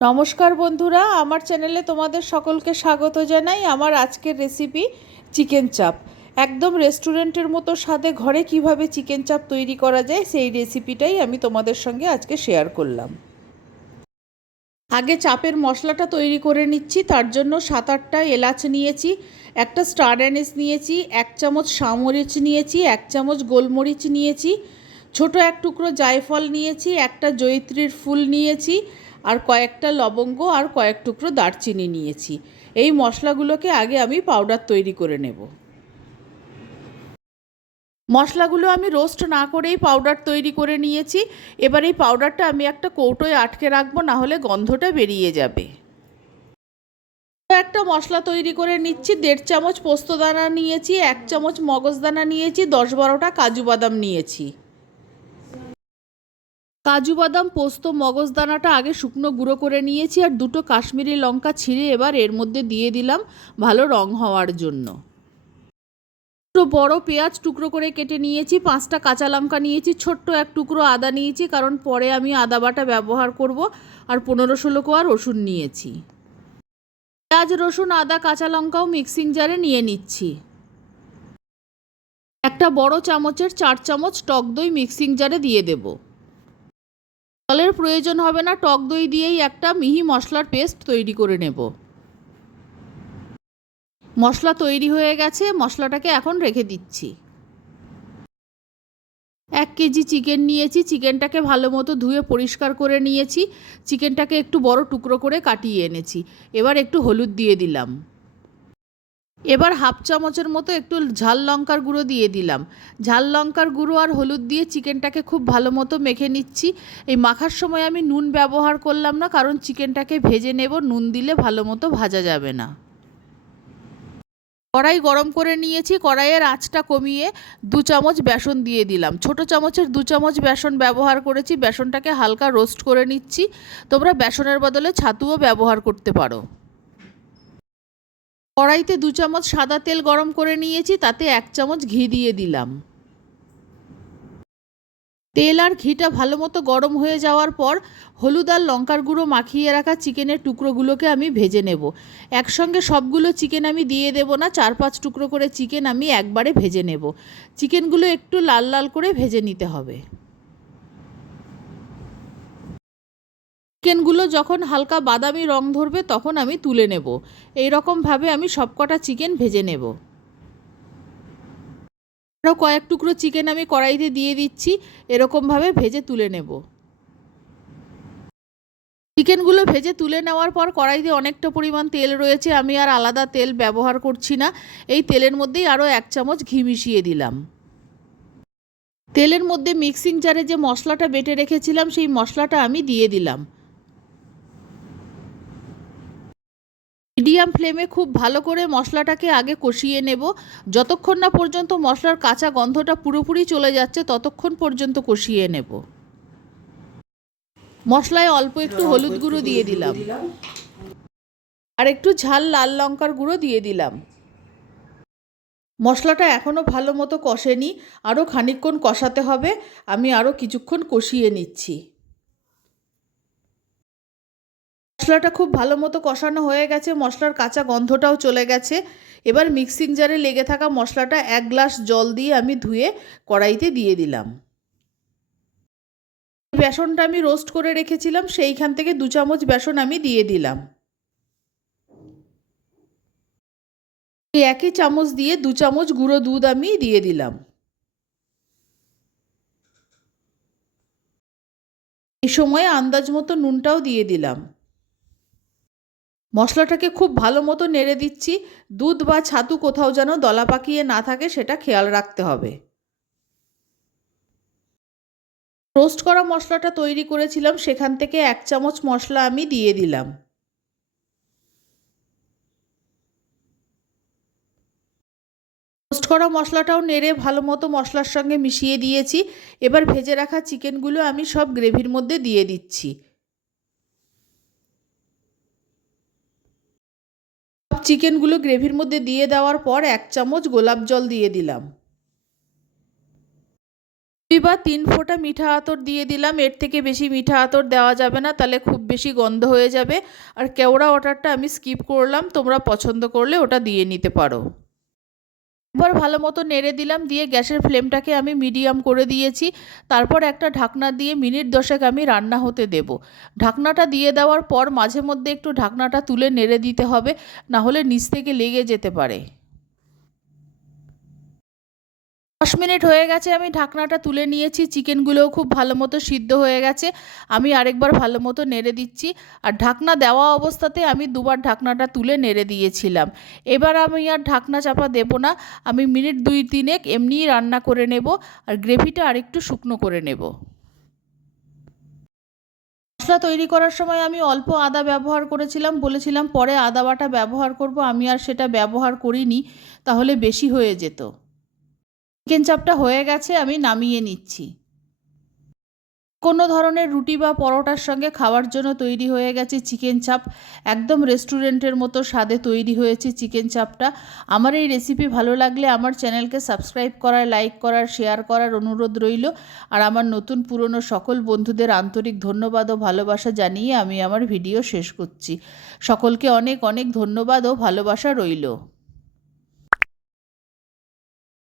নমস্কার বন্ধুরা, আমার চ্যানেলে তোমাদের সকলকে স্বাগত জানাই। আমার আজকের রেসিপি চিকেন চাপ। একদম রেস্টুরেন্টের মতো স্বাদে ঘরে কিভাবে চিকেন চাপ তৈরি করা যায় সেই রেসিপিটাই আমি তোমাদের সঙ্গে আজকে শেয়ার করলাম। আগে চাপের মশলাটা তৈরি করে নিচ্ছি। তার জন্য 7-8টা এলাচ নিয়েছি, একটা স্টার অ্যানিস নিয়েছি, 1 চামচ শামরিচ নিয়েছি, 1 চামচ গোলমরিচ নিয়েছি, ছোট এক টুকরো জায়ফল নিয়েছি, একটা জয়িত্রীর ফুল নিয়েছি, আর কয়েকটা লবঙ্গ আর কয়েক টুকরো দারচিনি নিয়েছি। এই মশলাগুলোকে আগে আমি পাউডার তৈরি করে নেব। মশলাগুলো আমি রোস্ট না করেই পাউডার তৈরি করে নিয়েছি। এবার এই পাউডারটা আমি একটা কৌটোয় আটকে রাখবো, না হলে গন্ধটা বেরিয়ে যাবে। একটা মশলা তৈরি করে নিচ্ছি। 1.5 চামচ পোস্তদানা নিয়েছি, 1 চামচ মগজদানা নিয়েছি, 10-12টা কাজু বাদাম নিয়েছি। কাজু বাদাম পোস্ত মগজদানাটা আগে শুকনো গুঁড়ো করে নিয়েছি, আর 2টো কাশ্মীরি লঙ্কা ছিঁড়ে এবার এর মধ্যে দিয়ে দিলাম ভালো রং হওয়ার জন্য। দুটো বড় পেঁয়াজ টুকরো করে কেটে নিয়েছি, 5টা কাঁচা লঙ্কা নিয়েছি, ছোট্ট এক টুকরো আদা নিয়েছি, কারণ পরে আমি আদা বাটা ব্যবহার করব, আর 15-16 কোয়া রসুন নিয়েছি। পেঁয়াজ রসুন আদা কাঁচা লঙ্কাও মিক্সিং জারে নিয়ে নিচ্ছি। একটা বড় চামচের 4 চামচ টক দই মিক্সিং জারে দিয়ে দেব। জলের প্রয়োজন হবে না, টক দই দিয়েই একটা মিহি মশলার পেস্ট তৈরি করে নেব। মশলা তৈরি হয়ে গেছে, মশলাটাকে এখন রেখে দিচ্ছি। 1 কেজি চিকেন নিয়েছি, চিকেনটাকে ভালো মতো ধুয়ে পরিষ্কার করে নিয়েছি। চিকেনটাকে একটু বড় টুকরো করে কাটিয়ে এনেছি। এবার একটু হলুদ দিয়ে দিলাম। এবার 1/2 চামচের মতো একটু ঝাল লঙ্কার গুঁড়ো দিয়ে দিলাম। ঝাল লঙ্কার গুঁড়ো আর হলুদ দিয়ে চিকেনটাকে খুব ভালো মতো মেখে নিচ্ছি। এই মাখার সময় আমি নুন ব্যবহার করলাম না, কারণ চিকেনটাকে ভেজে নেব, নুন দিলে ভালো মতো ভাজা যাবে না। কড়াই গরম করে নিয়েছি, কড়াইয়ের আঁচটা কমিয়ে 2 চামচ বেসন দিয়ে দিলাম। ছোট চামচের 2 চামচ বেসন ব্যবহার করেছি। বেসনটাকে হালকা রোস্ট করে নিচ্ছি। তোমরা বেসনের বদলে ছাতুও ব্যবহার করতে পারো। কড়াইতে 2 চামচ সাদা তেল গরম করে নিয়েছি, তাতে 1 চামচ ঘি দিয়ে দিলাম। তেল আর ঘিটা ভালো মতো গরম হয়ে যাওয়ার পর হলুদ আর লঙ্কার গুঁড়ো মাখিয়ে রাখা চিকেনের টুকরোগুলোকে আমি ভেজে নেব। একসঙ্গে সবগুলো চিকেন আমি দিয়ে দেব না, 4-5 টুকরো করে চিকেন আমি একবারে ভেজে নেব। চিকেনগুলো একটু লাল লাল করে ভেজে নিতে হবে। চিকেনগুলো যখন হালকা বাদামি রং ধরবে তখন আমি তুলে নেব। এই রকমভাবে আমি সবকটা চিকেন ভেজে নেব। আরও কয়েক টুকরো চিকেন আমি কড়াইতে দিয়ে দিচ্ছি, এরকমভাবে ভেজে তুলে নেব। চিকেনগুলো ভেজে তুলে নেওয়ার পর কড়াইতে অনেকটা পরিমাণ তেল রয়েছে, আমি আর আলাদা তেল ব্যবহার করছি না। এই তেলের মধ্যেই আরও 1 চামচ ঘি মিশিয়ে দিলাম। তেলের মধ্যে মিক্সিং জারে যে মশলাটা বেটে রেখেছিলাম সেই মশলাটা আমি দিয়ে দিলাম। মিডিয়াম ফ্লেমে খুব ভালো করে মশলাটাকে আগে কষিয়ে নেব। যতক্ষণ না পর্যন্ত মশলার কাঁচা গন্ধটা পুরোপুরি চলে যাচ্ছে ততক্ষণ পর্যন্ত কষিয়ে নেব। মশলায় অল্প একটু হলুদ গুঁড়ো দিয়ে দিলাম, আর একটু ঝাল লাল লঙ্কার গুঁড়ো দিয়ে দিলাম। মশলাটা এখনও ভালো মতো কষেনি, আরও খানিকক্ষণ কষাতে হবে। আমি আরও কিছুক্ষণ কষিয়ে নিচ্ছি। মশলাটা খুব ভালো মতো কষানো হয়ে গেছে, মশলার কাঁচা গন্ধটাও চলে গেছে। এবার মিক্সিং জারে লেগে থাকা মশলাটা 1 গ্লাস জল দিয়ে আমি ধুয়ে কড়াইতে দিয়ে দিলাম। বেসনটা আমি রোস্ট করে রেখেছিলাম, সেইখান থেকে 2 চামচ বেসন আমি দিয়ে দিলাম। এই একই চামচ দিয়ে 2 চামচ গুঁড়ো দুধ আমি দিয়ে দিলাম। এই সময় আন্দাজ মতো নুনটাও দিয়ে দিলাম। মশলাটাকে খুব ভালো মতো নেড়ে দিচ্ছি। দুধ বা ছাতু কোথাও যেন দলা পাকিয়ে না থাকে সেটা খেয়াল রাখতে হবে। রোস্ট করা মশলাটা তৈরি করেছিলাম, সেখান থেকে 1 চামচ মশলা আমি দিয়ে দিলাম। রোস্ট করা মশলাটাও নেড়ে ভালো মতো মশলার সঙ্গে মিশিয়ে দিয়েছি। এবার ভেজে রাখা চিকেনগুলো আমি সব গ্রেভির মধ্যে দিয়ে দিচ্ছি। সব চিকেনগুলো গ্রেভির মধ্যে দিয়ে দেওয়ার পর 1 চামচ গোলাপ জল দিয়ে দিলাম। 2 বা 3 ফোঁটা মিঠা আতর দিয়ে দিলাম। এর থেকে বেশি মিঠা আতর দেওয়া যাবে না, তাহলে খুব বেশি গন্ধ হয়ে যাবে। আর কেওড়া ওয়াটারটা আমি স্কিপ করলাম, তোমরা পছন্দ করলে ওটা দিয়ে নিতে পারো। এবার ভালো মতো নেড়ে দিলাম, দিয়ে গ্যাসের ফ্লেমটাকে আমি মিডিয়াম করে দিয়েছি। তারপর একটা ঢাকনা দিয়ে মিনিট 10 আমি রান্না হতে দেব। ঢাকনাটা দিয়ে দেওয়ার পর মাঝে মধ্যে একটু ঢাকনাটা তুলে নেড়ে দিতে হবে, না হলে নিচ থেকে লেগে যেতে পারে। 10 মিনিট হয়ে গেছে, আমি ঢাকনাটা তুলে নিয়েছি। চিকেনগুলোও খুব ভালো মতো সিদ্ধ হয়ে গেছে। আমি আরেকবার ভালো মতো নেড়ে দিচ্ছি। আর ঢাকনা দেওয়া অবস্থাতে আমি দুবার ঢাকনাটা তুলে নেড়ে দিয়েছিলাম। এবার আমি আর ঢাকনা চাপা দেব না, আমি মিনিট 2-3 এমনিই রান্না করে নেব। আর গ্রেভিটা আরেকটু শুকনো করে নেব। মশলা তৈরি করার সময় আমি অল্প আদা ব্যবহার করেছিলাম, বলেছিলাম পরে আদা বাটা ব্যবহার করব, আমি আর সেটা ব্যবহার করিনি, তাহলে বেশি হয়ে যেত। চিকেন চাপটা হয়ে গেছে, আমি নামিয়ে নিচ্ছি। কোনো ধরনের রুটি বা পরোটার সঙ্গে খাওয়ার জন্য তৈরি হয়ে গেছে চিকেন চাপ। একদম রেস্টুরেন্টের মতো স্বাদে তৈরি হয়েছে চিকেন চাপটা। আমার এই রেসিপি ভালো লাগলে আমার চ্যানেলকে সাবস্ক্রাইব করার, লাইক করার, শেয়ার করার অনুরোধ রইল। আর আমার নতুন পুরনো সকল বন্ধুদের আন্তরিক ধন্যবাদ ও ভালোবাসা জানিয়ে আমি আমার ভিডিও শেষ করছি। সকলকে অনেক অনেক ধন্যবাদ ও ভালোবাসা রইল।